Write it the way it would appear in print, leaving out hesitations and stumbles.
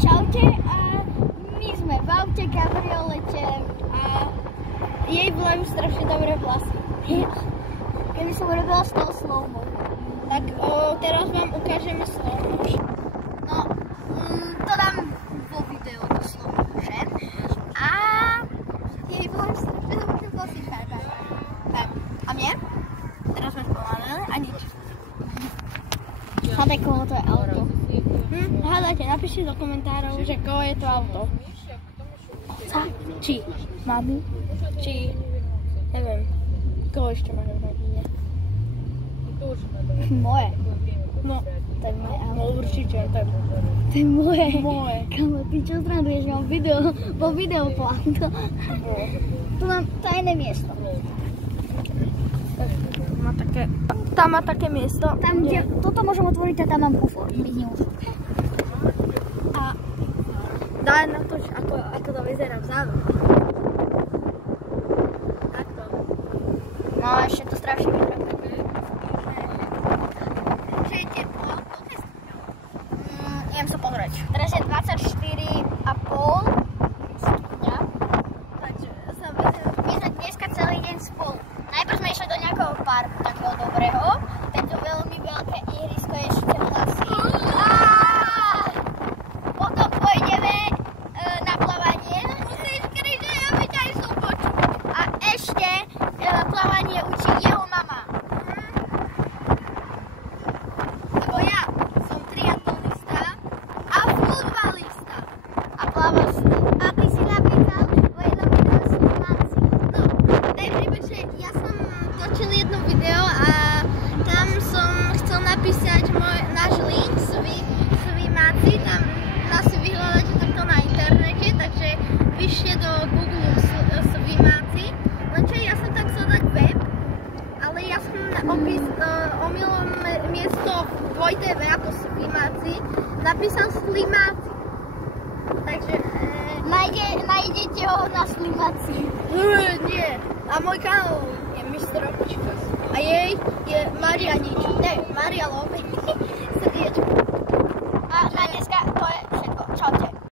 Čaute, a my sme v aute kabriolete a jej volajú strašne dobré vlasy. Keby som urobila z toho slow-mo. Tak teraz vám ukážeme slow-mo. No, to dám vo videu to slow-mo, že? A jej volajú strašne dobré vlasy. A mne? Teraz sme spomalené a nič. Hádaj, koho to je auto. Hádajte, napíšte do komentárov, že koho je to auto. Sa? Či mami? Či neviem, koho ešte môžem mať? Moje. No, to je moje auto. No určite, to je moje. Moje. Kamo, ty čo zraduješ? Mám video po auto. Tu mám tajné miesto. Tam má také miesto. Tam, kde toto môžem otvoriť a tam mám kufor. A daj na to, ako to vyzerá vzadu. Takto. No a ešte to strašne vyzerá. Že je teplo. Idem sa pozrieť. Teraz je 24,5 stupňa. Takže my sme dneska celý deň spolu. Najprv sme išli do nejakého parku takého dobrého. Tento veľmi veľké ihrisko je ešte hlasí. Potom pôjdeme na plávanie. Musíš kričať, aby ťa išlo počuť. A ešte plávanie učí jeho mama. Lebo ja som triatlonista a futbalista. A plávam s tým. A ty si napísal jedno video s Slováci. No, takže počkej, ja som točil jedno video a tam som chcel napísať náš link Svimáci, tam nás si vyhľadáte takto na internete, takže vyššie do Google Svimáci. Lenže ja som tam chcel dať web, ale ja som omylom miesto 2TV ako Svimáci napísal Slimáci. Takže nájdete ho na Slimáci. Nie, a môj kanál je Mr. Opička. A jej je Maria nič. Ne, Maria Love.